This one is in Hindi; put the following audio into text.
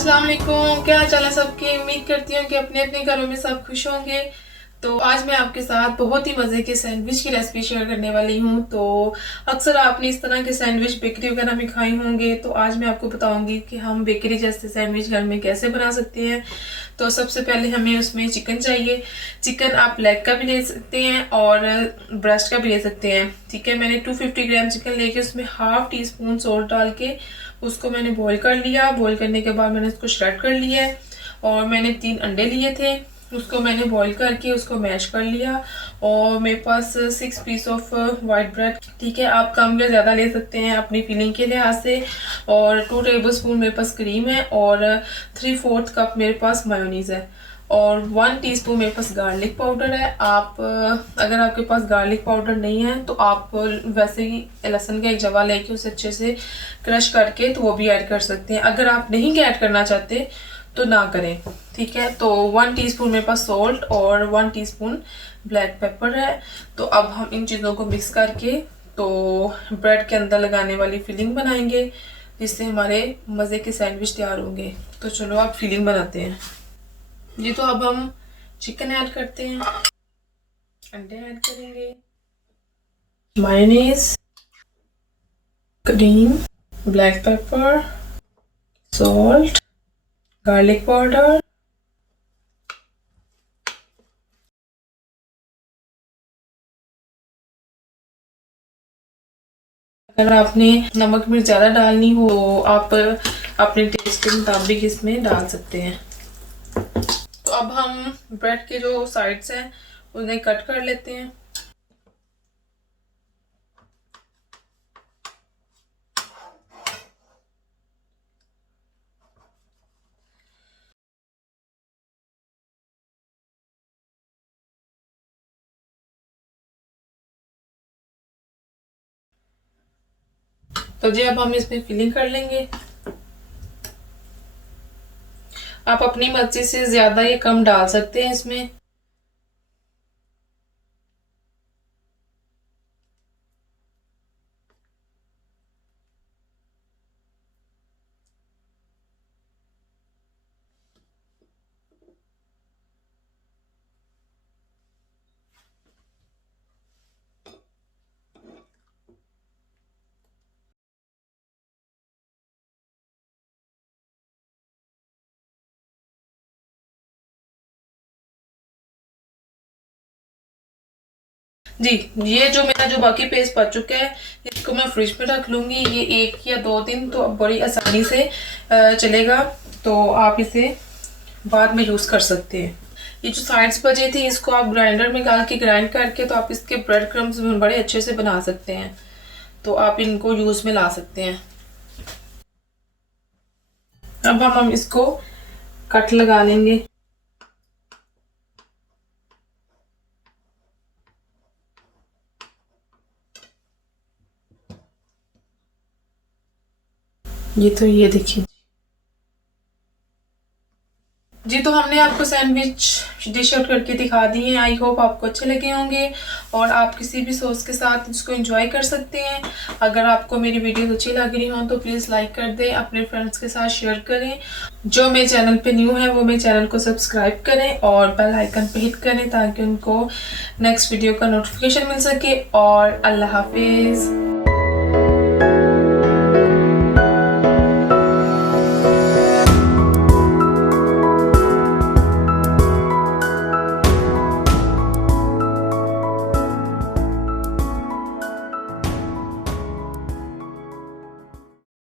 अस्सलाम वालेकुम, क्या हाल चाल है सबके। उम्मीद करती हूँ कि अपने अपने घरों में सब खुश होंगे। तो आज मैं आपके साथ बहुत ही मज़े के सैंडविच की रेसिपी शेयर करने वाली हूँ। तो अक्सर आपने इस तरह के सैंडविच बेकरी वगैरह में खाए होंगे, तो आज मैं आपको बताऊंगी कि हम बेकरी जैसे सैंडविच घर में कैसे बना सकते हैं। तो सबसे पहले हमें उसमें चिकन चाहिए। चिकन आप लेग का भी ले सकते हैं और ब्रेस्ट का भी ले सकते हैं। ठीक है, मैंने 250 ग्राम चिकन लेके उसमें हाफ टी स्पून सॉल्ट डाल के उसको मैंने बॉईल कर लिया। बॉईल करने के बाद मैंने उसको श्रेड कर लिया है और मैंने 3 अंडे लिए थे, उसको मैंने बॉईल करके उसको मैश कर लिया। और मेरे पास 6 पीस ऑफ वाइट ब्रेड, ठीक है, आप कम या ज़्यादा ले सकते हैं अपनी फीलिंग के लिहाज से। और 2 टेबल स्पून मेरे पास क्रीम है और 3/4 कप मेरे पास मायोनीज़ है और 1 टीस्पून मेरे पास गार्लिक पाउडर है। आप अगर आपके पास गार्लिक पाउडर नहीं है तो आप वैसे ही लहसुन का एक जवा लेके उसे अच्छे से क्रश करके तो वो भी ऐड कर सकते हैं। अगर आप नहीं ऐड करना चाहते तो ना करें, ठीक है। तो 1 टीस्पून मेरे पास सॉल्ट और 1 टीस्पून ब्लैक पेपर है। तो अब हम इन चीज़ों को मिक्स करके तो ब्रेड के अंदर लगाने वाली फिलिंग बनाएंगे, जिससे हमारे मज़े के सैंडविच तैयार होंगे। तो चलो आप फिलिंग बनाते हैं जी। तो अब हम चिकन ऐड करते हैं, अंडे ऐड करेंगे, mayonnaise, cream, black pepper, salt, garlic powder, अगर आपने नमक मिर्च ज़्यादा डालनी हो तो आप अपने टेस्ट के मुताबिक इसमें डाल सकते हैं। तो अब हम ब्रेड के जो साइड्स हैं उन्हें कट कर लेते हैं। तो जी अब हम इसमें फिलिंग कर लेंगे। आप अपनी मर्जी से ज़्यादा या कम डाल सकते हैं इसमें। जी, ये जो मेरा जो बाकी पेस्ट बच चुका है इसको मैं फ्रिज में रख लूँगी। ये 1 या 2 दिन तो बड़ी आसानी से चलेगा। तो आप इसे बाद में यूज़ कर सकते हैं। ये जो साइड्स बचे थे इसको आप ग्राइंडर में डाल के ग्राइंड करके तो आप इसके ब्रेड क्रम्स बड़े अच्छे से बना सकते हैं। तो आप इनको यूज़ में ला सकते हैं। अब हम इसको कट लगा लेंगे। ये देखिए जी। तो हमने आपको सैंडविच डिश आउट करके दिखा दिए हैं। आई होप आपको अच्छे लगे होंगे और आप किसी भी सॉस के साथ इसको एंजॉय कर सकते हैं। अगर आपको मेरी वीडियोस अच्छी लग रही हो तो प्लीज़ लाइक कर दें, अपने फ्रेंड्स के साथ शेयर करें। जो मेरे चैनल पे न्यू है वो मेरे चैनल को सब्सक्राइब करें और बेल आइकन पे हिट करें ताकि उनको नेक्स्ट वीडियो का नोटिफिकेशन मिल सके। और अल्लाह हाफिज़।